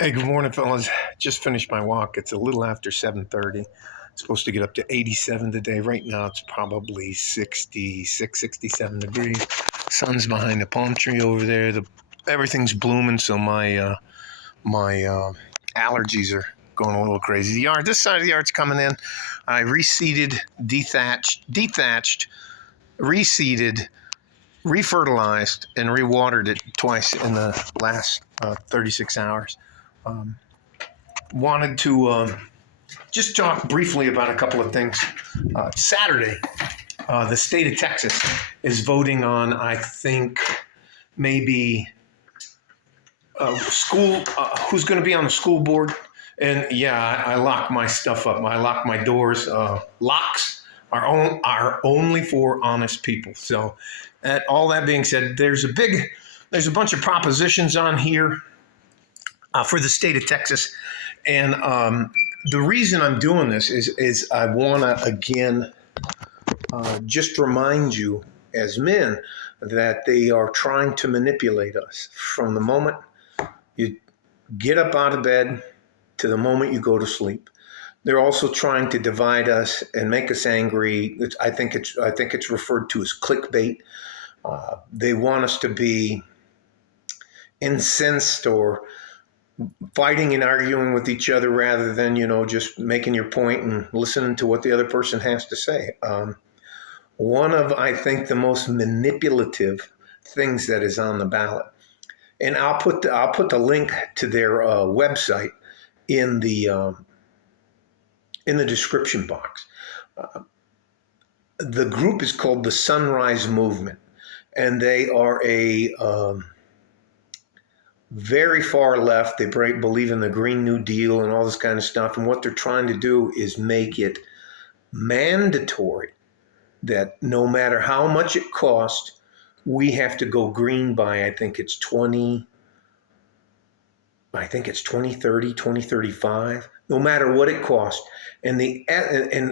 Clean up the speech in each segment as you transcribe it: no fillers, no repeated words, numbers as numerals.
Hey, good morning, fellas. Just finished my walk. It's a little after 7:30. It's supposed to get up to 87 today. Right now, it's probably 66, 67 degrees. Sun's behind the palm tree over there. Everything's blooming, so my allergies are going a little crazy. This side of the yard's coming in. I reseeded, dethatched, reseeded, refertilized, and rewatered it twice in the last 36 hours. Wanted to just talk briefly about a couple of things. Saturday, the state of Texas is voting on, I think, maybe who's going to be on the school board. And yeah, I lock my stuff up. I lock my doors. Locks are only for honest people. So, all that being said, there's a bunch of propositions on here for the state of Texas. And the reason I'm doing this is I want to, again, just remind you as men that they are trying to manipulate us from the moment you get up out of bed to the moment you go to sleep. They're also trying to divide us and make us angry. I think it's referred to as clickbait. They want us to be incensed or fighting and arguing with each other rather than, just making your point and listening to what the other person has to say. One of, I think, the most manipulative things that is on the ballot, and I'll put the link to their website in the description box. The group is called the Sunrise Movement, and they are a very far left. They believe in the Green New Deal and all this kind of stuff. And what they're trying to do is make it mandatory that no matter how much it costs, we have to go green by, I think it's 2030, 2035, no matter what it costs. And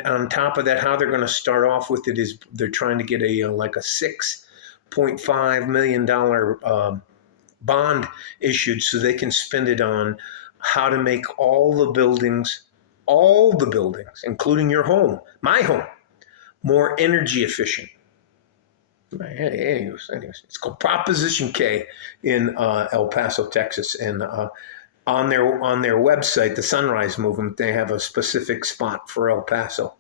on top of that, how they're going to start off with it is they're trying to get a $6.5 million bond issued so they can spend it on how to make all the buildings, including your home, my home, more energy efficient. Anyways, it's called Proposition K in El Paso, Texas. And on their website, the Sunrise Movement, they have a specific spot for El Paso.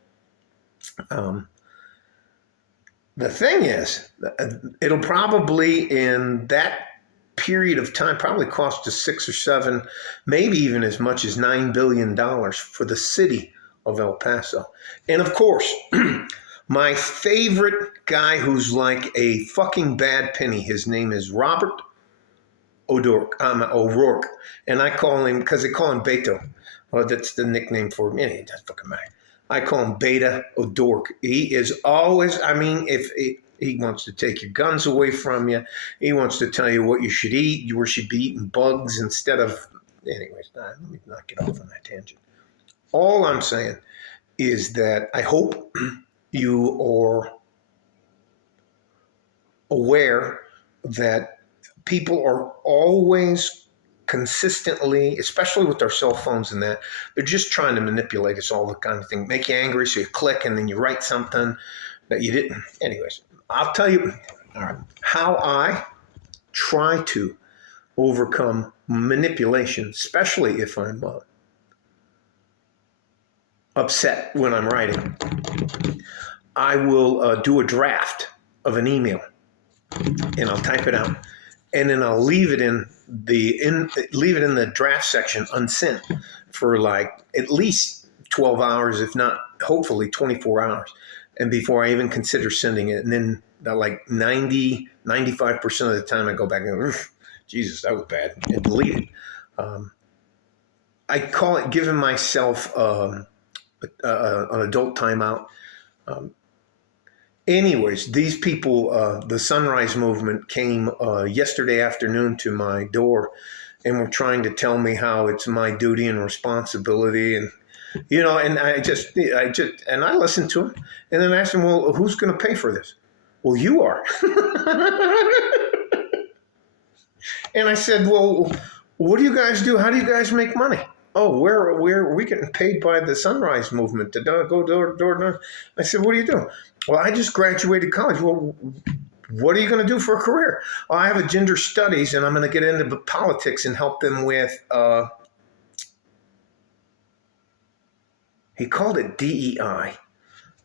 The thing is, it'll probably, in that period of time, probably cost us 6 or 7, maybe even as much as $9 billion for the city of El Paso. And of course, my favorite guy who's like a fucking bad penny, his name is Robert O'Rourke. And I call him, because they call him Beto. Well, that's the nickname for him. It doesn't fucking matter. I call him Beta O'Rourke. He is always, if he wants to take your guns away from you. He wants to tell you what you should eat. You should be eating bugs instead of... Anyways, let me not get off on that tangent. All I'm saying is that I hope you are aware that people are always consistently, especially with their cell phones and that, they're just trying to manipulate us, all the kind of thing. Make you angry, so you click and then you write something that you didn't. Anyways, I'll tell you how I try to overcome manipulation, especially if I'm upset when I'm writing. I will do a draft of an email, and I'll type it out, and then I'll leave it in the draft section unsent for like at least 12 hours, if not hopefully 24 hours. And before I even consider sending it, and then like 95% of the time I go back and go, Jesus, that was bad, and delete it. I call it giving myself an adult timeout. Anyways, these people, the Sunrise Movement, came yesterday afternoon to my door and were trying to tell me how it's my duty and responsibility, and and I listened to them, and then I asked them, well, who's going to pay for this? Well, you are. And I said, well, what do you guys do? How do you guys make money? Oh, we getting paid by the Sunrise Movement to go door to door. I said, what do you do? Well, I just graduated college. Well, what are you going to do for a career? Oh, I have a gender studies, and I'm going to get into politics and help them with. He called it DEI,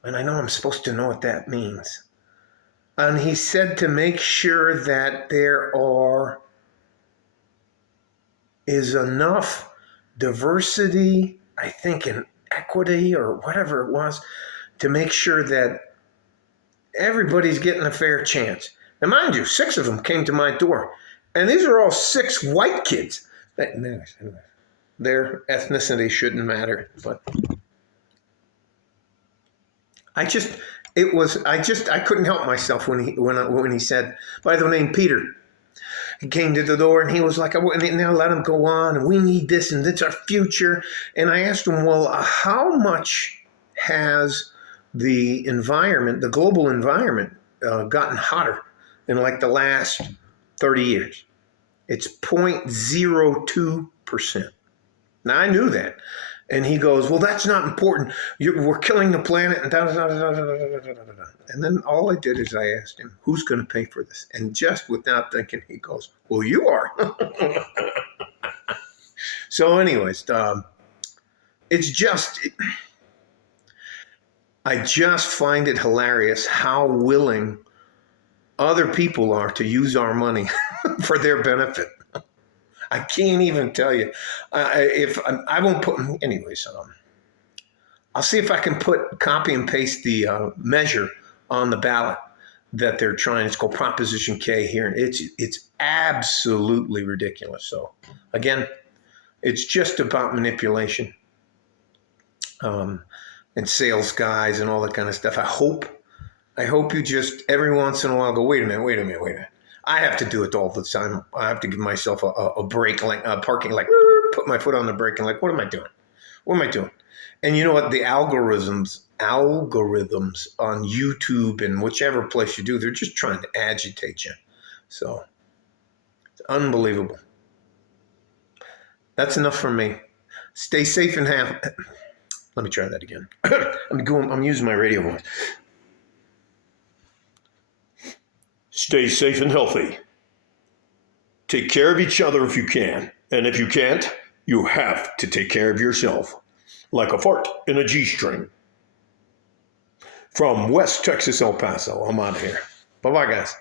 and I know I'm supposed to know what that means. And he said to make sure that there is enough diversity, I think, in equity or whatever it was, to make sure that everybody's getting a fair chance. Now, mind you, 6 of them came to my door, and these are all 6 white kids. Their ethnicity shouldn't matter, but I couldn't help myself when he said, by the name Peter. He came to the door and he was like, now let him go on, and we need this, and it's our future. And I asked him, well, how much has the global environment, gotten hotter in like the last 30 years? It's 0.02%. Now, I knew that. And he goes, well, that's not important. We're killing the planet. And And then all I did is I asked him, who's going to pay for this? And just without thinking, he goes, well, you are. So anyways, I just find it hilarious how willing other people are to use our money for their benefit. I can't even tell you. If I won't put, anyways, I'll see if I can copy and paste the measure on the ballot that they're trying. It's called Proposition K here. And it's absolutely ridiculous. So again, it's just about manipulation and sales guys and all that kind of stuff. I hope you just every once in a while go, wait a minute. I have to do it all the time. I have to give myself a break, like parking, like put my foot on the brake and like, what am I doing? And you know what? The algorithms on YouTube and whichever place you do, they're just trying to agitate you. So it's unbelievable. That's enough for me. Stay safe and let me try that again. I'm using my radio voice. Stay safe and healthy. Take care of each other if you can. And if you can't, you have to take care of yourself. Like a fart in a G-string. From West Texas, El Paso, I'm out of here. Bye-bye, guys.